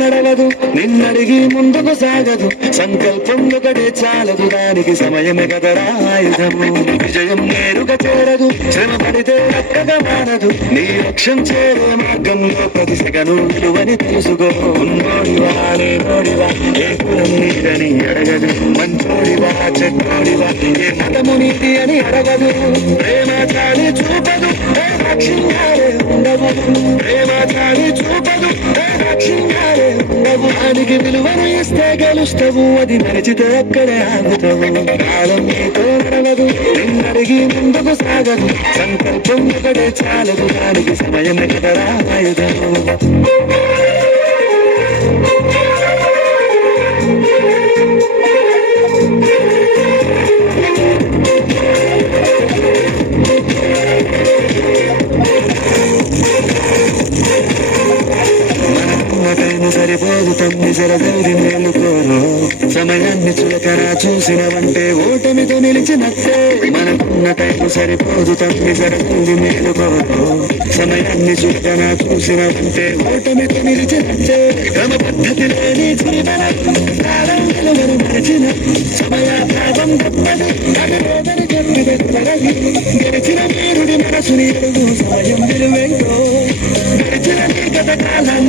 నడవదు నిన్నడిగి ముందుకు సాగదు సంకల్పం ఒకటే చాలదు దానికి సమయమే కదరా ఆయుధము విజయం నేరుగా చేరదు శ్రమ పడితే చక్కగా మానదు నీ లక్ష్యం చేరే మార్గంలో ప్రతి సెకను విలువని తెలుసుకో ఉన్నోడివా లేనోడివా ఏ కులం నీదని అడగదు మంచోడివా చెడ్డోడివా ఏ మతము నీది అని అడగదు ప్రేమ చాలి చూపదు దాక్షిణ్యాలే ఉండవు ప్రేమ చాలి చూపదు దాక్షిణ్యాలే ఉండవు దానికి విలువను ఇస్తే గెలుస్తావు అది మరిచితే అక్కడే ఆగుతావు కాలం నీతో నడవదు నిన్నడిగి ముందుకు సాగదు సంకల్పం ఒకటే చాలదు దానికి సమయమే కదరా ఆయుధము సరిపోదు తమ్మి సరదూరి మేలుకోరు సమయాన్ని చులకరా చూసినవంటే ఓటమితో నిలిచినట్టే మనకున్న టైం సరిపోదు తమ్మి సరదూరి మేలుకోరు సమయాన్ని చులకరా చూసినవంటే ఓటమితో నిలిచినట్టే క్రమ పద్ధతి లేని జీవనం మరిచిన సమయాభావం తప్పదు అది లేదని చెప్పి గెలిచిన వీరుడి మనసుని ఎరుగు సమయం విలువేంటో గెలిచిన నీ గత కాలం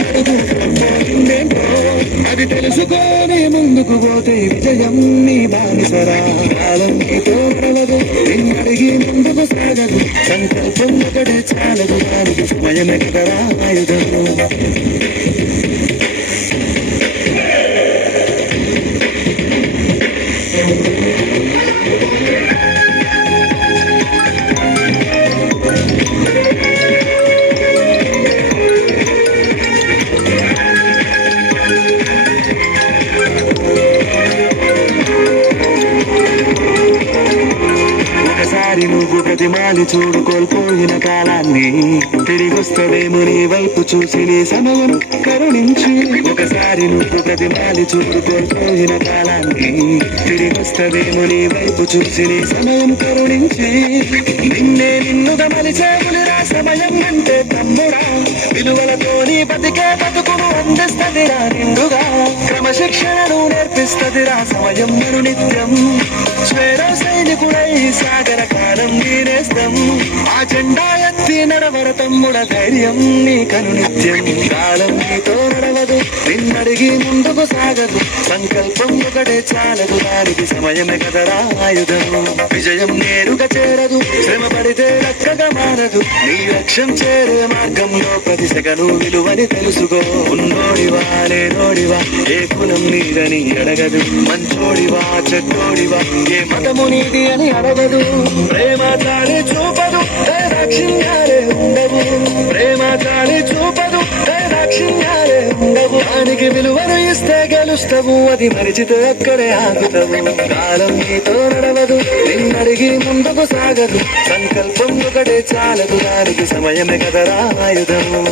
అది తెలుసుకొని ముందుకు పోతే విజయం నీ బానిసరా కాలం నీతో నడవదు నిన్నడిగి ముందుకు సాగదు సంకల్పం ఒకటే చాలదు దానికి సమయమే కదరా ఆయుధము నువ్వు ప్రతిమాలి చూడు కోల్పోయిన కాలాన్ని తిరిగొస్తదేమో నీ వైపు చూసి నీ సమయం కరుణించి ఒకసారి నువ్వు ప్రతిమాలి చూడు కోల్పోయిన కాలాన్ని తిరిగొస్తదేమో నీ వైపు చూసి నీ సమయం కరుణించి నిన్నే నిన్నుగా మలిచేవులిరా సమయం అంటే తమ్ముడా విలువలతో నీ బతికే బతుకును అందిస్తదిరా నిండుగా క్రమశిక్షణను నేర్పిస్తదిరా సమయం మరు నిత్యం స్వేర సైనికుడై సాగర కాలం నేనేస్తాం ఆ జెండా ఎత్తి నడవర తమ్ముడ ధైర్యం నీ కను నిత్యం కాలం నీతో నడవదు నిన్నడిగి ముందుకు సాగదు సంకల్పం ఒకటే చాలదు దానికి సమయమే కదరా ఆయుధము విజయం నేరుగా చేరదు శ్రమ పడితే చక్కగా మారదు నీ లక్ష్యం చేరే మార్గంలో ప్రతి సెకను విలువని తెలుసుకో ఉన్నోడివా లేనోడివా ఏ కులం నీదని అడగదు మంచోడివా చెడ్డోడివా ఏ మతము నీది అని అడగదు ప్రేమ చాలి చూపదు దాక్షిణ్యాలే ఉండవు ప్రేమ చాలి చూపదు దాక్షిణ్యాలే ఉండవు దానికి విలువను ఇస్తే గెలుస్తావు అది మరిచితే అక్కడే ఆగుతావు కాలం నీతో నడవదు నిన్నడిగి ముందుకు సాగదు సంకల్పం ఒకటే చాలదు దానికి సమయమే కదరా ఆయుధము